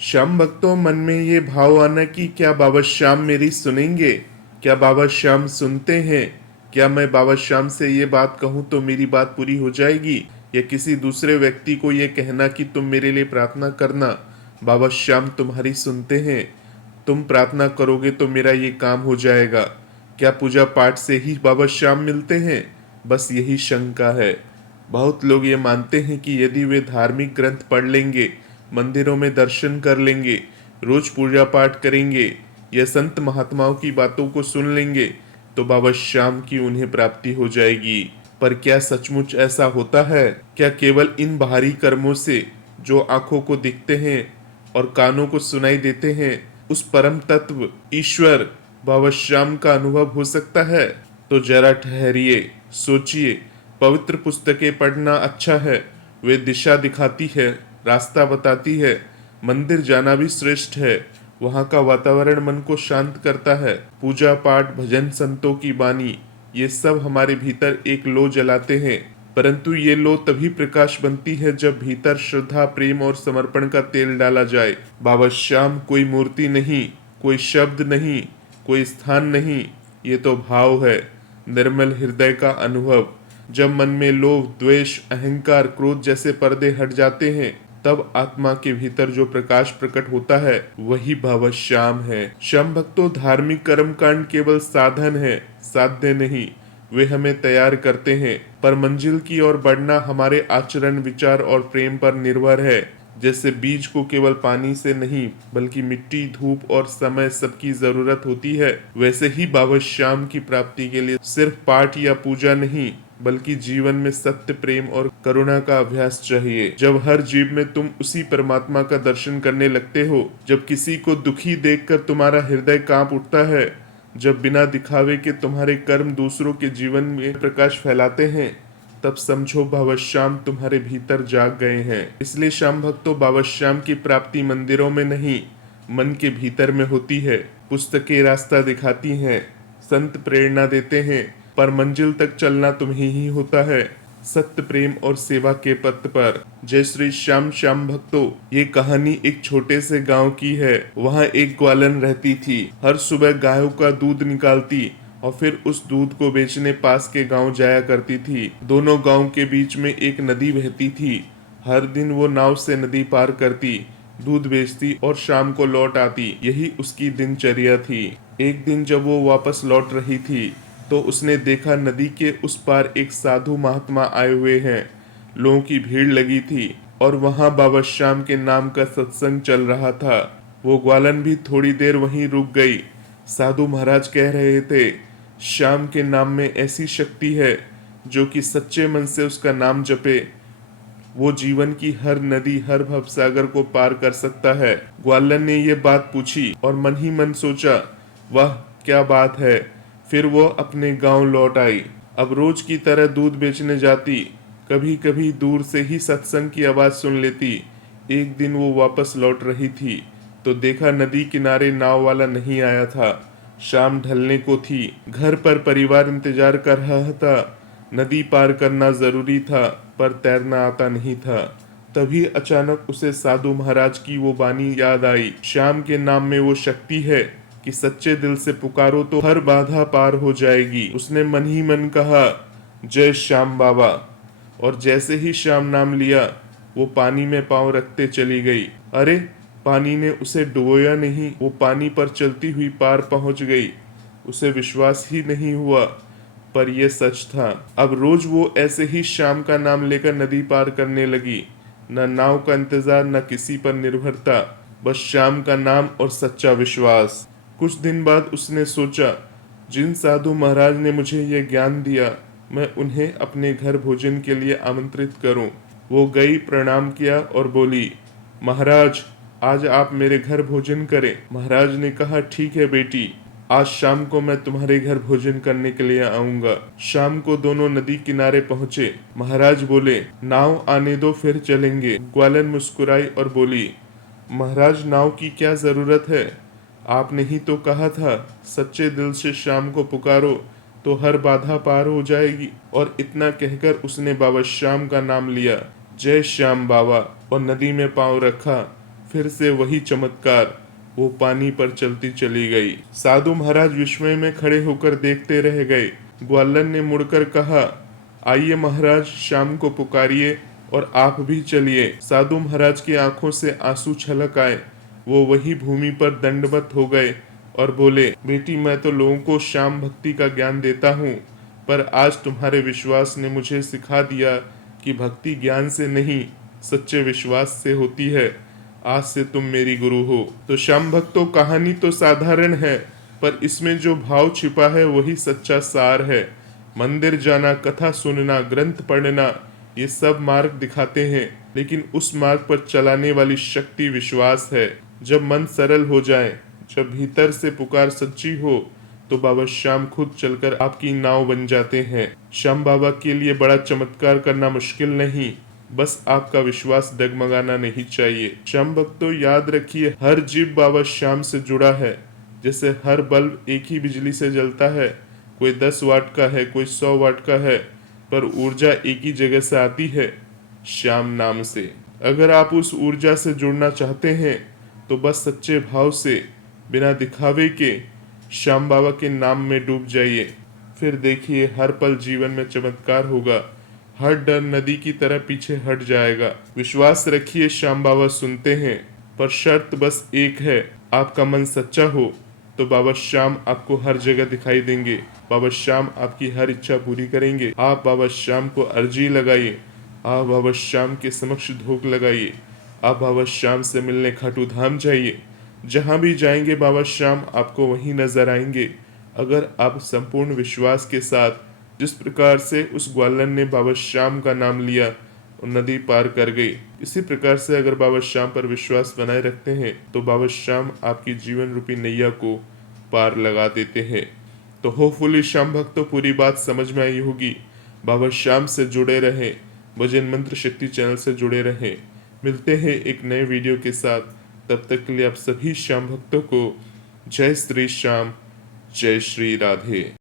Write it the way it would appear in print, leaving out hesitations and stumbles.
श्याम भक्तों, मन में ये भाव आना कि क्या बाबा श्याम मेरी सुनेंगे, क्या बाबा श्याम सुनते हैं, क्या मैं बाबा श्याम से ये बात कहूँ तो मेरी बात पूरी हो जाएगी, या किसी दूसरे व्यक्ति को ये कहना कि तुम मेरे लिए प्रार्थना करना, बाबा श्याम तुम्हारी सुनते हैं, तुम प्रार्थना करोगे तो मेरा ये काम हो जाएगा। क्या पूजा पाठ से ही बाबा श्याम मिलते हैं? बस यही शंका है। बहुत लोग ये मानते हैं कि यदि वे धार्मिक ग्रंथ पढ़ लेंगे, मंदिरों में दर्शन कर लेंगे, रोज पूजा पाठ करेंगे या संत महात्माओं की बातों को सुन लेंगे तो बाबा श्याम की उन्हें प्राप्ति हो जाएगी। पर क्या सचमुच ऐसा होता है? क्या केवल इन बाहरी कर्मों से, जो आंखों को दिखते हैं और कानों को सुनाई देते हैं, उस परम तत्व ईश्वर बाबा श्याम का अनुभव हो सकता है? तो जरा ठहरिए, सोचिए। पवित्र पुस्तकें पढ़ना अच्छा है, वे दिशा दिखाती है, रास्ता बताती है। मंदिर जाना भी श्रेष्ठ है, वहाँ का वातावरण मन को शांत करता है। पूजा पाठ, भजन, संतों की बानी, ये सब हमारे भीतर एक लो जलाते हैं। परंतु ये लो तभी प्रकाश बनती है जब भीतर श्रद्धा, प्रेम और समर्पण का तेल डाला जाए। बाबा श्याम कोई मूर्ति नहीं, कोई शब्द नहीं, कोई स्थान नहीं, ये तो भाव है, निर्मल हृदय का अनुभव। जब मन में लोभ, द्वेष, अहंकार, क्रोध जैसे पर्दे हट जाते हैं, तब आत्मा के भीतर जो प्रकाश प्रकट होता है वही बाबा श्याम है। श्याम भक्तों, धार्मिक कर्म कांड केवल साधन है, साध्य नहीं। वे हमें तैयार करते हैं, पर मंजिल की ओर बढ़ना हमारे आचरण, विचार और प्रेम पर निर्भर है। जैसे बीज को केवल पानी से नहीं बल्कि मिट्टी, धूप और समय सबकी जरूरत होती है, वैसे ही बाबा श्याम की प्राप्ति के लिए सिर्फ पाठ या पूजा नहीं बल्कि जीवन में सत्य, प्रेम और करुणा का अभ्यास चाहिए। जब हर जीव में तुम उसी परमात्मा का दर्शन करने लगते हो, जब किसी को दुखी देखकर तुम्हारा हृदय कांप उठता है, जब बिना दिखावे के तुम्हारे कर्म दूसरों के जीवन में प्रकाश फैलाते हैं, तब समझो बाबा श्याम तुम्हारे भीतर जाग गए हैं। इसलिए श्याम भक्तों, बाबा श्याम की प्राप्ति मंदिरों में नहीं, मन के भीतर में होती है। पुस्तकें रास्ता दिखाती हैं, संत प्रेरणा देते हैं, पर मंजिल तक चलना तुम्हें ही होता है, सत्य, प्रेम और सेवा के पथ पर। जय श्री श्याम। श्याम भक्तों, ये कहानी एक छोटे से गांव की है। वहाँ एक ग्वालन रहती थी। हर सुबह गायों का दूध निकालती और फिर उस दूध को बेचने पास के गांव जाया करती थी। दोनों गांव के बीच में एक नदी बहती थी। हर दिन वो नाव से नदी पार करती, दूध बेचती और शाम को लौट आती। यही उसकी दिनचर्या थी। एक दिन जब वो वापस लौट रही थी तो उसने देखा नदी के उस पार एक साधु महात्मा आए हुए हैं। लोगों की भीड़ लगी थी और वहां बाबा श्याम के नाम का सत्संग चल रहा था। वो ग्वालन भी थोड़ी देर वहीं रुक गई। साधु महाराज कह रहे थे, श्याम के नाम में ऐसी शक्ति है, जो कि सच्चे मन से उसका नाम जपे, वो जीवन की हर नदी, हर भवसागर को पार कर सकता है। ग्वालन ने ये बात पूछी और मन ही मन सोचा, वाह क्या बात है। फिर वो अपने गांव लौट आई। अब रोज की तरह दूध बेचने जाती, कभी कभी दूर से ही सत्संग की आवाज सुन लेती। एक दिन वो वापस लौट रही थी तो देखा नदी किनारे नाव वाला नहीं आया था। शाम ढलने को थी। घर पर परिवार इंतजार कर रहा था। नदी पार करना जरूरी था पर तैरना आता नहीं था। तभी अचानक उसे साधु महाराज की वो वाणी याद आई। श्याम के नाम में वो शक्ति है कि सच्चे दिल से पुकारो तो हर बाधा पार हो जाएगी। उसने मन ही मन कहा, जय श्याम बाबा, और जैसे ही श्याम नाम लिया वो पानी में पांव रखते चली गई। अरे, पानी ने उसे डुबोया नहीं, वो पानी पर चलती हुई पार पहुंच गई। उसे विश्वास ही नहीं हुआ, पर यह सच था। अब रोज वो ऐसे ही श्याम का नाम लेकर नदी पार करने लगी। न नाव का इंतजार, न किसी पर निर्भरता, बस श्याम का नाम और सच्चा विश्वास। कुछ दिन बाद उसने सोचा, जिन साधु महाराज ने मुझे यह ज्ञान दिया, मैं उन्हें अपने घर भोजन के लिए आमंत्रित करूं। वो गई, प्रणाम किया और बोली, महाराज आज आप मेरे घर भोजन करें। महाराज ने कहा, ठीक है बेटी, आज शाम को मैं तुम्हारे घर भोजन करने के लिए आऊंगा। शाम को दोनों नदी किनारे पहुंचे। महाराज बोले, नाव आने दो फिर चलेंगे। ग्वालन मुस्कुराई और बोली, महाराज नाव की क्या जरूरत है, आपने ही तो कहा था सच्चे दिल से शाम को पुकारो तो हर बाधा पार हो जाएगी। और इतना कहकर उसने बाबा श्याम का नाम लिया, जय श्याम बाबा, और नदी में पांव रखा। फिर से वही चमत्कार, वो पानी पर चलती चली गई। साधु महाराज विस्मय में खड़े होकर देखते रह गए। ग्वालन ने मुड़कर कहा, आइए महाराज, शाम को पुकारिए और आप भी चलिए। साधु महाराज की आंखों से आंसू छलक आए। वो वही भूमि पर दंडवत हो गए और बोले, बेटी, मैं तो लोगों को श्याम भक्ति का ज्ञान देता हूँ, पर आज तुम्हारे विश्वास ने मुझे सिखा दिया कि भक्ति ज्ञान से नहीं, सच्चे विश्वास से होती है। आज से तुम मेरी गुरु हो। तो श्याम भक्तों, कहानी तो साधारण है, पर इसमें जो भाव छिपा है वही सच्चा सार है। मंदिर जाना, कथा सुनना, ग्रंथ पढ़ना, ये सब मार्ग दिखाते हैं, लेकिन उस मार्ग पर चलाने वाली शक्ति विश्वास है। जब मन सरल हो जाए, जब भीतर से पुकार सच्ची हो, तो बाबा श्याम खुद चलकर आपकी नाव बन जाते हैं। श्याम बाबा के लिए बड़ा चमत्कार करना मुश्किल नहीं, बस आपका विश्वास डगमगाना नहीं चाहिए। श्याम भक्तों, याद रखिए, हर जीव बाबा श्याम से जुड़ा है। जैसे हर बल्ब एक ही बिजली से जलता है, कोई 10 वाट का है, कोई 100 वाट का है, पर ऊर्जा एक ही जगह से आती है, श्याम नाम से। अगर आप उस ऊर्जा से जुड़ना चाहते हैं तो बस सच्चे भाव से, बिना दिखावे के, श्याम बाबा के नाम में डूब जाइए। फिर देखिए, हर पल जीवन में चमत्कार होगा। हर डर नदी की तरह पीछे हट जाएगा। विश्वास रखिए, श्याम बाबा सुनते हैं, पर शर्त बस एक है, आपका मन सच्चा हो तो बाबा श्याम आपको हर जगह दिखाई देंगे। बाबा श्याम आपकी हर इच्छा पूरी करेंगे। आप बाबा श्याम को अर्जी लगाइए, आप बाबा श्याम के समक्ष धूप लगाइए, आप बाबा श्याम से मिलने खाटू धाम जाइए। जहाँ भी जाएंगे बाबा श्याम आपको वहीं नजर आएंगे, अगर आप संपूर्ण विश्वास के साथ, जिस प्रकार से उस ग्वालन ने बाबा श्याम का नाम लिया और नदी पार कर गई, इसी प्रकार से अगर बाबा श्याम पर विश्वास बनाए रखते हैं तो बाबा श्याम आपकी जीवन रूपी नैया को पार लगा देते हैं। तो होपफुली श्याम भक्तों, पूरी बात समझ में आई होगी। बाबा श्याम से जुड़े रहें, भजन मंत्र शक्ति चैनल से जुड़े रहें। मिलते हैं एक नए वीडियो के साथ। तब तक के लिए आप सभी श्याम भक्तों को जय श्री श्याम, जय श्री राधे।